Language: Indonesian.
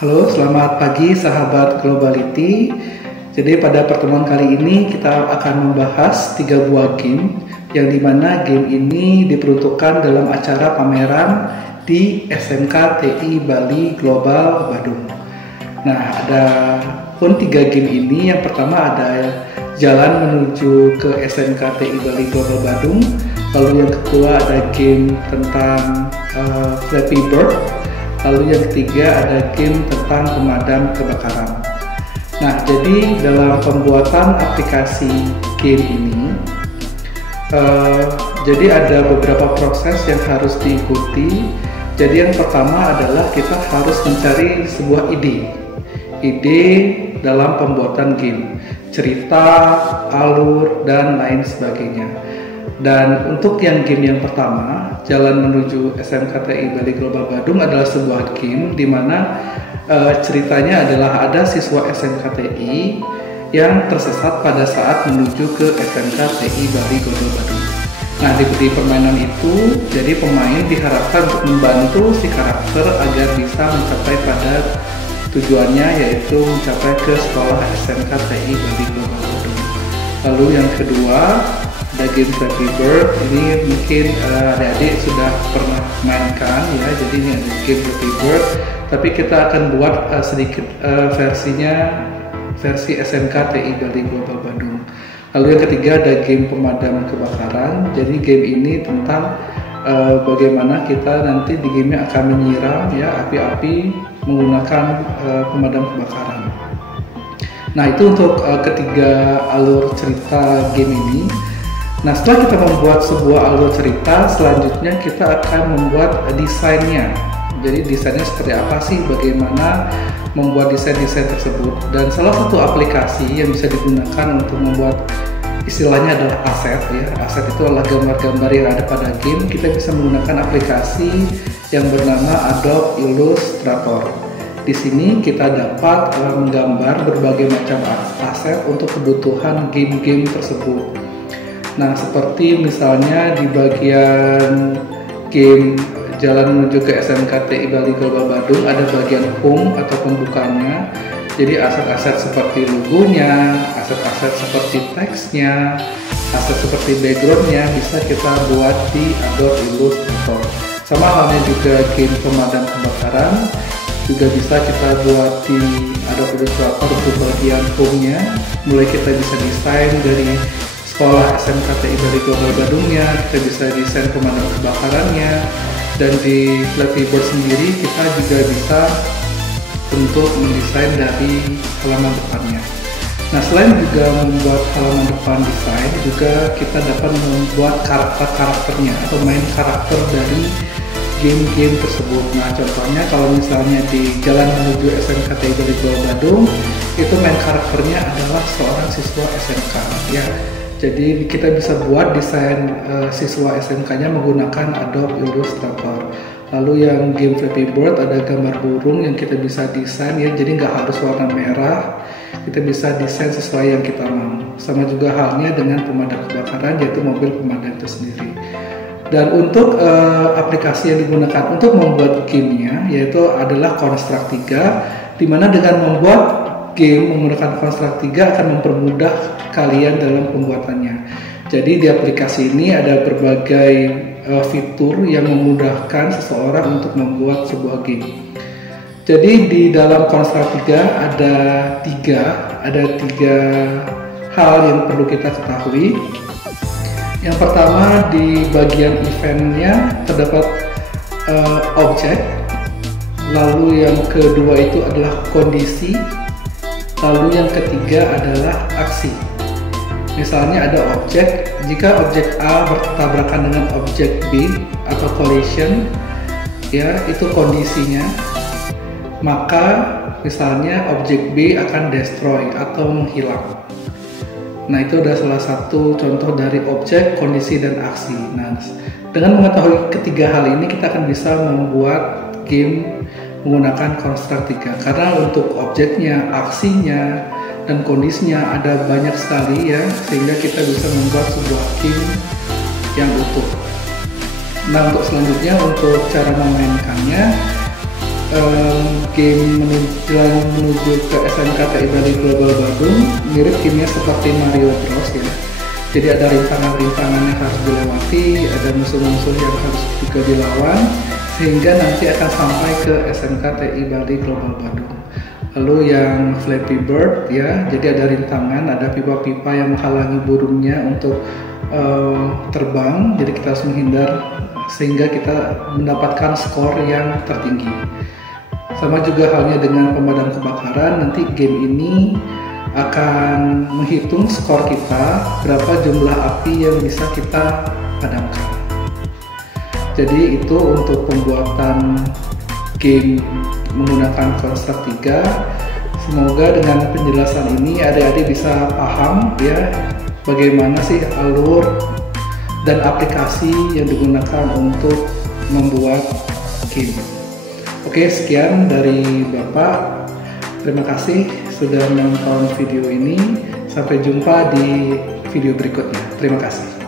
Halo, selamat pagi sahabat Globality. Jadi pada pertemuan kali ini kita akan membahas 3 buah game yang dimana game ini diperuntukkan dalam acara pameran di SMK TI Bali Global Badung. Nah, ada pun 3 game ini. Yang pertama ada Jalan Menuju ke SMK TI Bali Global Badung. Lalu yang kedua ada game tentang Flappy Bird. Lalu yang ketiga ada game tentang pemadam kebakaran. Nah, jadi dalam pembuatan aplikasi game ini, jadi ada beberapa proses yang harus diikuti. Jadi yang pertama adalah kita harus mencari sebuah ide dalam pembuatan game, cerita, alur, dan lain sebagainya. Dan untuk yang game yang pertama, Jalan Menuju SMK TI Bali Global Badung adalah sebuah game di mana ceritanya adalah ada siswa SMK TI yang tersesat pada saat menuju ke SMK TI Bali Global Badung. Nah, di permainan itu, jadi pemain diharapkan untuk membantu si karakter agar bisa mencapai pada tujuannya, yaitu mencapai ke sekolah SMK TI Bali Global Badung. Lalu yang kedua, ada game Flappy Bird. Ini mungkin adik-adik sudah pernah mainkan ya. Jadi ini ada game Flappy Bird, tapi kita akan buat sedikit versi SMK TI Bali Global Badung. Lalu yang ketiga ada game pemadam kebakaran. Jadi game ini tentang bagaimana kita nanti di game akan menyiram ya api-api menggunakan pemadam kebakaran. Nah, itu untuk ketiga alur cerita game ini. Nah, setelah kita membuat sebuah alur cerita, selanjutnya kita akan membuat desainnya. Jadi desainnya seperti apa sih, bagaimana membuat desain-desain tersebut. Dan salah satu aplikasi yang bisa digunakan untuk membuat istilahnya adalah aset ya. Aset itu adalah gambar-gambar yang ada pada game. Kita bisa menggunakan aplikasi yang bernama Adobe Illustrator. Di sini kita dapat menggambar berbagai macam aset untuk kebutuhan game-game tersebut. Nah, seperti misalnya di bagian game Jalan Menuju ke SMK TI Bali Global Badung ada bagian home atau pembukanya. Jadi aset-aset seperti logonya, aset-aset seperti teksnya, aset seperti backgroundnya bisa kita buat di Adobe Illustrator. Sama halnya juga game pemadam kebakaran juga bisa kita buat di Adobe Illustrator untuk bagian home-nya. Mulai kita bisa desain dari sekolah SMK TI Bali Global Badungnya, kita bisa desain pemadam kebakarannya, dan di Flappy Bird sendiri kita juga bisa untuk mendesain dari halaman depannya. Nah, selain juga membuat halaman depan desain, juga kita dapat membuat karakter-karakternya atau main karakter dari game-game tersebut. Nah, contohnya kalau misalnya di Jalan Menuju SMK TI Bali Global Badung, itu main karakternya adalah seorang siswa SMK ya. Jadi kita bisa buat desain siswa SMK-nya menggunakan Adobe Illustrator. Lalu yang game Flappy Bird ada gambar burung yang kita bisa desain ya. Jadi nggak harus warna merah, kita bisa desain sesuai yang kita mau. Sama juga halnya dengan pemadam kebakaran, yaitu mobil pemadam itu sendiri. Dan untuk aplikasi yang digunakan untuk membuat gamenya yaitu adalah Construct 3, dimana dengan membuat game menggunakan Construct 3 akan mempermudah kalian dalam pembuatannya. Jadi di aplikasi ini ada berbagai fitur yang memudahkan seseorang untuk membuat sebuah game. Jadi di dalam Construct 3 ada tiga hal yang perlu kita ketahui. Yang pertama, di bagian eventnya terdapat objek. Lalu yang kedua itu adalah kondisi. Lalu yang ketiga adalah aksi. Misalnya ada objek, jika objek A bertabrakan dengan objek B atau collision, ya itu kondisinya, maka misalnya objek B akan destroy atau menghilang. Nah, itu adalah salah satu contoh dari objek, kondisi, dan aksi. Nah, dengan mengetahui ketiga hal ini kita akan bisa membuat game menggunakan Construct 3 karena untuk objeknya, aksinya, dan kondisinya ada banyak sekali ya, sehingga kita bisa membuat sebuah game yang utuh. Nah, untuk selanjutnya untuk cara memainkannya, game jalan menuju ke SMKTI Bali Global Bandung mirip gamenya seperti Mario Bros ya. Jadi ada rintangan-rintangan yang harus dilewati, ada musuh-musuh yang harus juga dilawan, sehingga nanti akan sampai ke SMKTI Bali Global Bandung. Lalu yang Flappy Bird ya, jadi ada rintangan, ada pipa-pipa yang menghalangi burungnya untuk terbang, jadi kita harus menghindar sehingga kita mendapatkan skor yang tertinggi. Sama juga halnya dengan pemadam kebakaran, nanti game ini akan menghitung skor kita, berapa jumlah api yang bisa kita padamkan. Jadi itu untuk pembuatan game menggunakan Construct 3. Semoga dengan penjelasan ini adik-adik bisa paham ya bagaimana sih alur dan aplikasi yang digunakan untuk membuat game. Oke, sekian dari Bapak. Terima kasih sudah menonton video ini. Sampai jumpa di video berikutnya. Terima kasih.